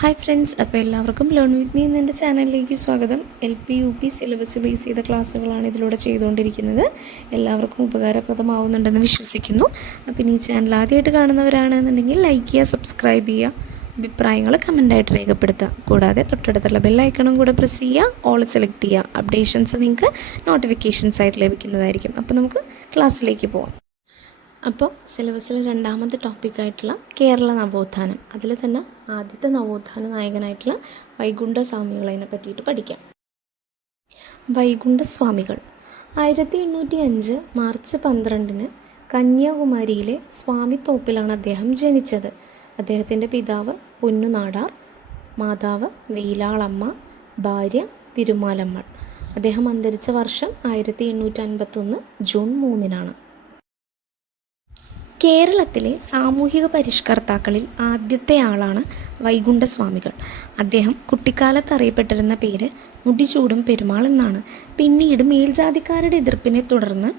Hi friends, അപ്പോൾ എല്ലാവർക്കും learn with me എന്ന ചാനലിലേക്ക് സ്വാഗതം. LP UP സിലബസ് ബേസ് ചെയ്ത ക്ലാസ്സുകളാണ് ഇതിലൂടെ ചെയ്തുകൊണ്ടിരിക്കുന്നത്. എല്ലാവർക്കും ഉപകാരപ്രദമാവുന്നുണ്ടെന്ന് വിശ്വസിക്കുന്നു. അപ്പോൾ ഈ ചാനൽ ആദ്യമായിട്ട് കാണുന്നവരാണെന്നുണ്ടെങ്കിൽ ലൈക്ക് ചെയ്യുക, സബ്സ്ക്രൈബ് ചെയ്യുക, അഭിപ്രായങ്ങൾ കമൻ്റായിട്ട് രേഖപ്പെടുത്തുക. കൂടാതെ തൊട്ടടുത്തുള്ള ബെല്ലൈക്കണും കൂടെ പ്രസ് ചെയ്യുക, ഓൾ സെലക്ട് ചെയ്യുക. അപ്ഡേഷൻസ് നിങ്ങൾക്ക് നോട്ടിഫിക്കേഷൻസ് ആയിട്ട് ലഭിക്കുന്നതായിരിക്കും. അപ്പോൾ നമുക്ക് ക്ലാസ്സിലേക്ക് പോകാം. അപ്പോൾ സിലബസിലെ രണ്ടാമത്തെ ടോപ്പിക്കായിട്ടുള്ള കേരള നവോത്ഥാനം, അതിൽ തന്നെ ആദ്യത്തെ നവോത്ഥാന നായകനായിട്ടുള്ള വൈകുണ്ഠസ്വാമികളെ പറ്റിയിട്ട് പഠിക്കാം. വൈകുണ്ഠസ്വാമികൾ 1805 മാർച്ച് 12 കന്യാകുമാരിയിലെ സ്വാമിത്തോപ്പിലാണ് അദ്ദേഹം ജനിച്ചത്. അദ്ദേഹത്തിൻ്റെ പിതാവ് പൊന്നുനാടാർ, മാതാവ് വെയിലാളമ്മ, ഭാര്യ തിരുമാലമ്മൾ. അദ്ദേഹം അന്തരിച്ച വർഷം 1851 ജൂൺ 3 കേരളത്തിലെ സാമൂഹിക പരിഷ്കർത്താക്കളിൽ ആദ്യത്തെ ആളാണ് വൈകുണ്ഠസ്വാമികൾ. അദ്ദേഹം കുട്ടിക്കാലത്ത് അറിയപ്പെട്ടിരുന്ന പേര് മുടിചൂടും പെരുമാൾ എന്നാണ്. പിന്നീട് മേൽജാതിക്കാരുടെ എതിർപ്പിനെ തുടർന്ന്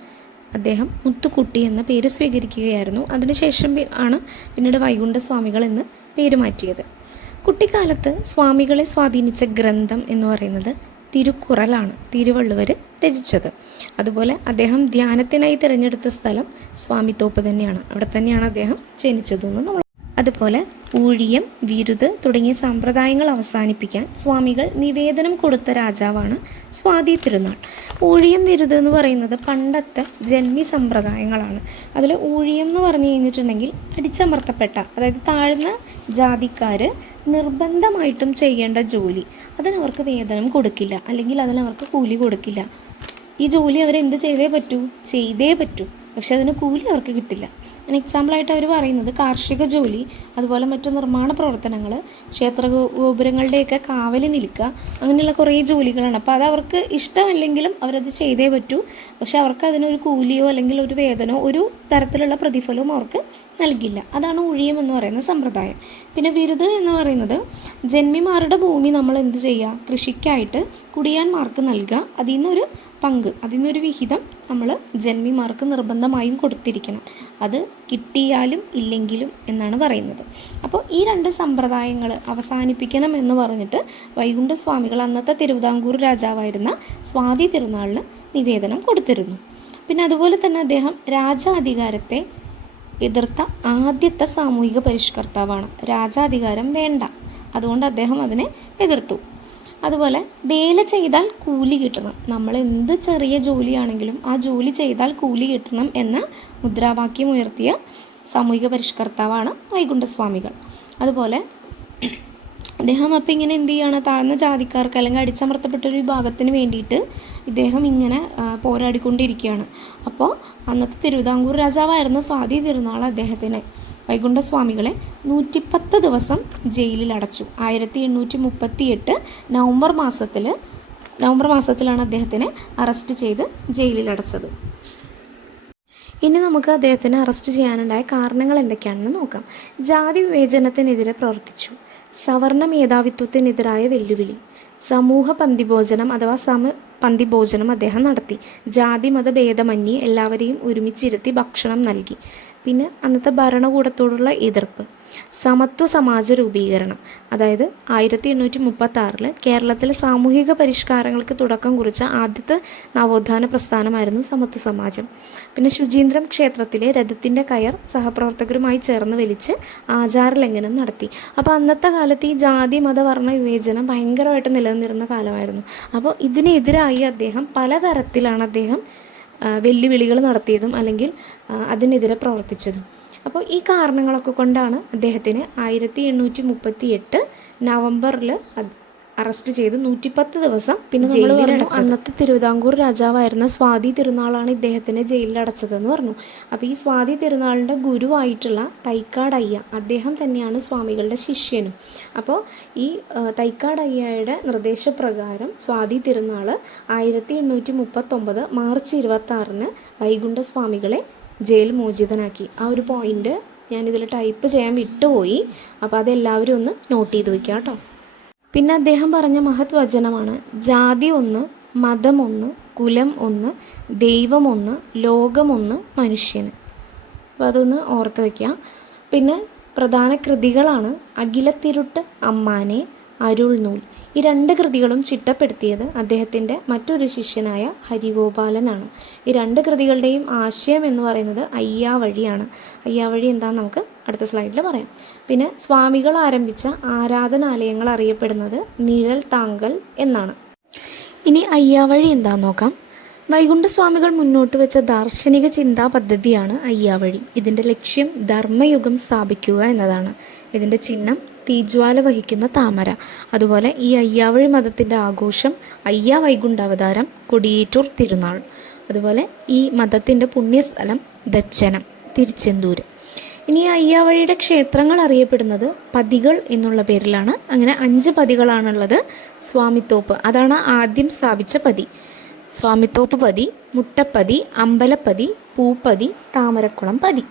അദ്ദേഹം മുത്തുക്കുട്ടി എന്ന പേര് സ്വീകരിക്കുകയായിരുന്നു. അതിനുശേഷം ആണ് പിന്നീട് വൈകുണ്ഠസ്വാമികൾ എന്ന് പേര് മാറ്റിയത്. കുട്ടിക്കാലത്ത് സ്വാമികളെ സ്വാധീനിച്ച ഗ്രന്ഥം എന്ന് പറയുന്നത് തിരുക്കുറലാണ്, തിരുവള്ളുവർ രചിച്ചത്. അതുപോലെ അദ്ദേഹം ധ്യാനത്തിനായി തിരഞ്ഞെടുത്ത സ്ഥലം സ്വാമിത്തോപ്പ് തന്നെയാണ്. അവിടെ തന്നെയാണ് അദ്ദേഹം ജനിച്ചതെന്ന് നമ്മൾ. അതുപോലെ ഊഴിയം, വിരുത് തുടങ്ങിയ സമ്പ്രദായങ്ങൾ അവസാനിപ്പിക്കാൻ സ്വാമികൾ നിവേദനം കൊടുത്ത രാജാവാണ് സ്വാതി തിരുനാൾ. ഊഴിയം, വിരുത് എന്ന് പറയുന്നത് പണ്ടത്തെ ജന്മി സമ്പ്രദായങ്ങളാണ്. അതിൽ ഊഴിയം എന്ന് പറഞ്ഞു കഴിഞ്ഞിട്ടുണ്ടെങ്കിൽ അടിച്ചമർത്തപ്പെട്ട, അതായത് താഴ്ന്ന ജാതിക്കാർ നിർബന്ധമായിട്ടും ചെയ്യേണ്ട ജോലി, അതിനവർക്ക് വേതനം കൊടുക്കില്ല, അല്ലെങ്കിൽ അതിനവർക്ക് കൂലി കൊടുക്കില്ല. ഈ ജോലി അവരെന്ത് ചെയ്തേ പറ്റൂ, പക്ഷെ അതിന് കൂലി അവർക്ക് കിട്ടില്ല. എക്സാമ്പിളായിട്ട് അവർ പറയുന്നത് കാർഷിക ജോലി, അതുപോലെ മറ്റു നിർമ്മാണ പ്രവർത്തനങ്ങൾ, ക്ഷേത്ര ഗോപുരങ്ങളുടെയൊക്കെ കാവലിൽ നിൽക്കുക, അങ്ങനെയുള്ള കുറേ ജോലികളാണ്. അപ്പോൾ അത് അവർക്ക് ഇഷ്ടമല്ലെങ്കിലും അവരത് ചെയ്തേ പറ്റൂ. പക്ഷെ അവർക്ക് അതിനൊരു കൂലിയോ അല്ലെങ്കിൽ ഒരു വേതനോ ഒരു തരത്തിലുള്ള പ്രതിഫലവും അവർക്ക് നൽകില്ല. അതാണ് ഊഴിയം എന്ന് പറയുന്ന സമ്പ്രദായം. പിന്നെ വിരുത് എന്ന് പറയുന്നത് ജന്മിമാരുടെ ഭൂമി നമ്മൾ എന്ത് ചെയ്യുക, കൃഷിക്കായിട്ട് കുടിയാന്മാർക്ക് നൽകുക, അതിൽ നിന്നൊരു പങ്ക്, അതിൽ നിന്നൊരു വിഹിതം നമ്മൾ ജന്മിമാർക്ക് നിർബന്ധമായും കൊടുത്തിരിക്കണം. അത് കിട്ടിയാലും ഇല്ലെങ്കിലും എന്നാണ് പറയുന്നത്. അപ്പോൾ ഈ രണ്ട് സമ്പ്രദായങ്ങൾ അവസാനിപ്പിക്കണം എന്ന് പറഞ്ഞിട്ട് വൈകുണ്ഠസ്വാമികൾ അന്നത്തെ തിരുവിതാംകൂർ രാജാവായിരുന്ന സ്വാതി തിരുനാളിന് നിവേദനം കൊടുത്തിരുന്നു. പിന്നെ അതുപോലെ തന്നെ അദ്ദേഹം രാജാധികാരത്തെ എതിർത്ത ആദ്യത്തെ സാമൂഹിക പരിഷ്കർത്താവാണ്. രാജാധികാരം വേണ്ട, അതുകൊണ്ട് അദ്ദേഹം അതിനെ എതിർത്തു. അതുപോലെ വേല ചെയ്താൽ കൂലി കിട്ടണം, നമ്മൾ എന്ത് ചെറിയ ജോലിയാണെങ്കിലും ആ ജോലി ചെയ്താൽ കൂലി കിട്ടണം എന്ന മുദ്രാവാക്യം ഉയർത്തിയ സാമൂഹിക പരിഷ്കർത്താവാണ് വൈകുണ്ഠസ്വാമികൾ. അതുപോലെ അദ്ദേഹം അപ്പം ഇങ്ങനെ എന്ത് ചെയ്യുകയാണ്, താഴ്ന്ന ജാതിക്കാർക്ക് അല്ലെങ്കിൽ അടിച്ചമർത്തപ്പെട്ട ഒരു വിഭാഗത്തിന് വേണ്ടിയിട്ട് ഇദ്ദേഹം ഇങ്ങനെ പോരാടിക്കൊണ്ടിരിക്കുകയാണ്. അപ്പോൾ അന്നത്തെ തിരുവിതാംകൂർ രാജാവായിരുന്ന സ്വാതി തിരുനാൾ അദ്ദേഹത്തിന് വൈകുണ്ഠസ്വാമികളെ 110 ദിവസം ജയിലിൽ അടച്ചു. 1838 നവംബർ മാസത്തിലാണ് അദ്ദേഹത്തിനെ അറസ്റ്റ് ചെയ്ത് ജയിലിൽ അടച്ചത്. ഇനി നമുക്ക് അദ്ദേഹത്തിനെ അറസ്റ്റ് ചെയ്യാനുണ്ടായ കാരണങ്ങൾ എന്തൊക്കെയാണെന്ന് നോക്കാം. ജാതി വിവേചനത്തിനെതിരെ പ്രവർത്തിച്ചു, സവർണ മേധാവിത്വത്തിനെതിരായ വെല്ലുവിളി, സമൂഹ പന്തിഭോജനം അഥവാ പന്തിഭോജനം അദ്ദേഹം നടത്തി, ജാതി മത ഭേദമന്യേ എല്ലാവരെയും ഒരുമിച്ചിരുത്തി ഭക്ഷണം നൽകി. പിന്നെ അന്നത്തെ ഭരണകൂടത്തോടുള്ള എതിർപ്പ്, സമത്വ സമാജ രൂപീകരണം, അതായത് 1836 കേരളത്തിലെ സാമൂഹിക പരിഷ്കാരങ്ങൾക്ക് തുടക്കം കുറിച്ച ആദ്യത്തെ നവോത്ഥാന പ്രസ്ഥാനമായിരുന്നു സമത്വ സമാജം. പിന്നെ ശുചീന്ദ്രം ക്ഷേത്രത്തിലെ രഥത്തിൻ്റെ കയർ സഹപ്രവർത്തകരുമായി ചേർന്ന് വലിച്ച് ആചാരലംഘനം നടത്തി. അപ്പോൾ അന്നത്തെ കാലത്ത് ഈ ജാതി മത വർണ്ണ വിവേചനം ഭയങ്കരമായിട്ട് നിലനിന്നിരുന്ന കാലമായിരുന്നു. അപ്പോൾ ഇതിനെതിരായി അദ്ദേഹം പലതരത്തിലാണ് അദ്ദേഹം വെല്ലുവിളികൾ നടത്തിയതും അല്ലെങ്കിൽ അതിനെതിരെ പ്രവർത്തിച്ചതും. അപ്പോൾ ഈ കാരണങ്ങളൊക്കെ കൊണ്ടാണ് അദ്ദേഹത്തിന് 1838 നവംബറിൽ അറസ്റ്റ് ചെയ്ത് 110 ദിവസം പിന്നെ ജയിലിലടച്ചത്. അന്നത്തെ തിരുവിതാംകൂർ രാജാവായിരുന്ന സ്വാതി തിരുനാളാണ് ഇദ്ദേഹത്തിനെ ജയിലിലടച്ചതെന്ന് പറഞ്ഞു. അപ്പോൾ ഈ സ്വാതി തിരുനാളിൻ്റെ ഗുരുവായിട്ടുള്ള തൈക്കാട് അയ്യ, അദ്ദേഹം തന്നെയാണ് സ്വാമികളുടെ ശിഷ്യനും. അപ്പോൾ ഈ തൈക്കാട് അയ്യയുടെ നിർദ്ദേശപ്രകാരം സ്വാതി തിരുനാൾ 1839 മാർച്ച് 26 വൈകുണ്ഠസ്വാമികളെ ജയിൽ മോചിതനാക്കി. ആ ഒരു പോയിന്റ് ഞാനിതിൽ ടൈപ്പ് ചെയ്യാൻ വിട്ടുപോയി. അപ്പോൾ അതെല്ലാവരും ഒന്ന് നോട്ട് ചെയ്ത് വയ്ക്കുക കേട്ടോ. പിന്നെ അദ്ദേഹം പറഞ്ഞ മഹത് വചനമാണ് ജാതി ഒന്ന്, മതം ഒന്ന്, കുലം ഒന്ന്, ദൈവം ഒന്ന്, ലോകം ഒന്ന്, മനുഷ്യന്. അപ്പോൾ അതൊന്ന് ഓർത്ത് വയ്ക്കുക. പിന്നെ പ്രധാന കൃതികളാണ് അഖിലത്തിരുട്ട് അമ്മാനെ, അരുൾനൂൽ. ഈ 2 കൃതികളും ചിട്ടപ്പെടുത്തിയത് അദ്ദേഹത്തിൻ്റെ മറ്റൊരു ശിഷ്യനായ ഹരിഗോപാലനാണ്. ഈ 2 കൃതികളുടെയും ആശയം എന്ന് പറയുന്നത് അയ്യാവഴിയാണ്. അയ്യാവഴി എന്താണെന്ന് നമുക്ക് അടുത്ത സ്ലൈഡിൽ പറയാം. പിന്നെ സ്വാമികൾ ആരംഭിച്ച ആരാധനാലയങ്ങൾ അറിയപ്പെടുന്നത് നിഴൽ താങ്കൽ എന്നാണ്. ഇനി അയ്യാവഴി എന്താണെന്ന് നോക്കാം. വൈകുണ്ഠസ്വാമികൾ മുന്നോട്ട് വെച്ച ദാർശനിക ചിന്താ പദ്ധതിയാണ് അയ്യാവഴി. ഇതിൻ്റെ ലക്ഷ്യം ധർമ്മയുഗം സ്ഥാപിക്കുക എന്നതാണ്. ഇതിൻ്റെ ചിഹ്നം തീജ്വാല വഹിക്കുന്ന താമര. അതുപോലെ ഈ അയ്യാവഴി മതത്തിൻ്റെ ആഘോഷം അയ്യാ വൈകുണ്ഠ അവതാരം, കൊടിയേറ്റൂർ തിരുനാൾ. അതുപോലെ ഈ മതത്തിൻ്റെ പുണ്യസ്ഥലം ദച്ചനം, തിരുച്ചെന്തൂർ. ഇനി അയ്യാവഴിയുടെ ക്ഷേത്രങ്ങൾ അറിയപ്പെടുന്നത് പതികൾ എന്നുള്ള പേരിലാണ്. അങ്ങനെ 5 പതികളാണുള്ളത്. സ്വാമിത്തോപ്പ്, അതാണ് ആദ്യം സ്ഥാപിച്ച പതി. സ്വാമിത്തോപ്പ് പതി, മുട്ടപ്പതി, അമ്പലപ്പതി, പൂപ്പതി, താമരക്കുളം പതി.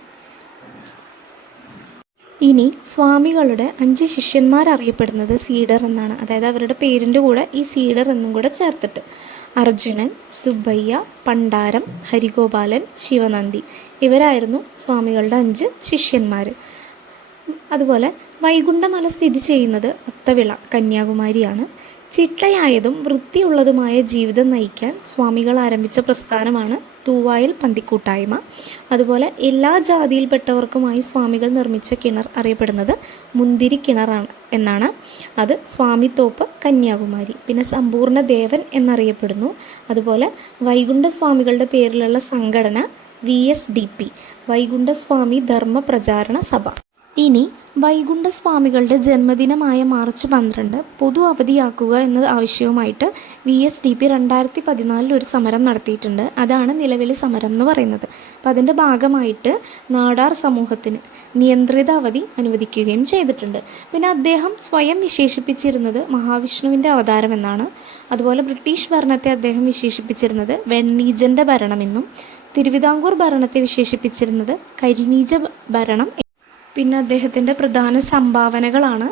ഇനി സ്വാമികളുടെ 5 ശിഷ്യന്മാർ അറിയപ്പെടുന്നത് സീഡർ എന്നാണ്. അതായത് അവരുടെ പേരിൻ്റെ കൂടെ ഈ സീഡർ എന്നും കൂടെ ചേർത്തിട്ട്. അർജുനൻ, സുബ്ബയ്യ, പണ്ടാരം, ഹരിഗോപാലൻ, ശിവനന്ദി. ഇവരായിരുന്നു സ്വാമികളുടെ 5 ശിഷ്യന്മാർ. അതുപോലെ വൈകുണ്ഠമല സ്ഥിതി ചെയ്യുന്നത് അത്തവിള, കന്യാകുമാരിയാണ്. ചിട്ടയായതും വൃത്തിയുള്ളതുമായ ജീവിതം നയിക്കാൻ സ്വാമികൾ ആരംഭിച്ച പ്രസ്ഥാനമാണ് തൂവായിൽ പന്തിക്കൂട്ടായ്മ. അതുപോലെ എല്ലാ ജാതിയിൽപ്പെട്ടവർക്കുമായി സ്വാമികൾ നിർമ്മിച്ച കിണർ അറിയപ്പെടുന്നത് മുന്തിരി കിണറാണ് എന്നാണ്. അത് സ്വാമിത്തോപ്പ്, കന്യാകുമാരി. പിന്നെ സമ്പൂർണ്ണ ദേവൻ എന്നറിയപ്പെടുന്നു. അതുപോലെ വൈകുണ്ഠസ്വാമികളുടെ പേരിലുള്ള സംഘടന VSDP, വൈകുണ്ഠസ്വാമി ധർമ്മ പ്രചാരണ സഭ. ഇനി വൈകുണ്ഠസ്വാമികളുടെ ജന്മദിനമായ മാർച്ച് 12 പൊതു അവധിയാക്കുക എന്ന ആവശ്യവുമായിട്ട് VSDP 2014 ഒരു സമരം നടത്തിയിട്ടുണ്ട്. അതാണ് നിലവിലെ സമരം എന്ന് പറയുന്നത്. അപ്പോൾ അതിൻ്റെ ഭാഗമായിട്ട് നാടാർ സമൂഹത്തിന് നിയന്ത്രിത അവധി അനുവദിക്കുകയും ചെയ്തിട്ടുണ്ട്. പിന്നെ അദ്ദേഹം സ്വയം വിശേഷിപ്പിച്ചിരുന്നത് മഹാവിഷ്ണുവിൻ്റെ അവതാരം എന്നാണ്. അതുപോലെ ബ്രിട്ടീഷ് ഭരണത്തെ അദ്ദേഹം വിശേഷിപ്പിച്ചിരുന്നത് വെണ്ണീജൻ്റെ ഭരണമെന്നും തിരുവിതാംകൂർ ഭരണത്തെ വിശേഷിപ്പിച്ചിരുന്നത് കരിനീജ ഭരണം. പിന്നെ അദ്ദേഹത്തിൻ്റെ പ്രധാന സംഭാവനകളാണ്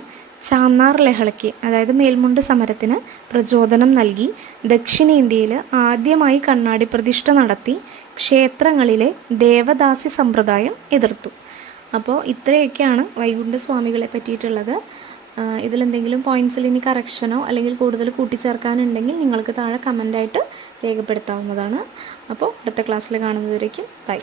ചാന്നാർ ലഹളയ്ക്ക്, അതായത് മേൽമുണ്ട് സമരത്തിന് പ്രചോദനം നൽകി, ദക്ഷിണേന്ത്യയിൽ ആദ്യമായി കണ്ണാടി പ്രതിഷ്ഠ നടത്തി, ക്ഷേത്രങ്ങളിലെ ദേവദാസി സമ്പ്രദായം എതിർത്തു. അപ്പോൾ ഇത്രയൊക്കെയാണ് വൈകുണ്ഠസ്വാമികളെ പറ്റിയിട്ടുള്ളത്. ഇതിലെന്തെങ്കിലും പോയിൻറ്റ്സിൽ ഇനി കറക്ഷനോ അല്ലെങ്കിൽ കൂടുതൽ കൂട്ടിച്ചേർക്കാനുണ്ടെങ്കിൽ നിങ്ങൾക്ക് താഴെ കമൻ്റായിട്ട് രേഖപ്പെടുത്താവുന്നതാണ്. അപ്പോൾ അടുത്ത ക്ലാസ്സിൽ കാണുന്നതുവരേക്കും ബൈ.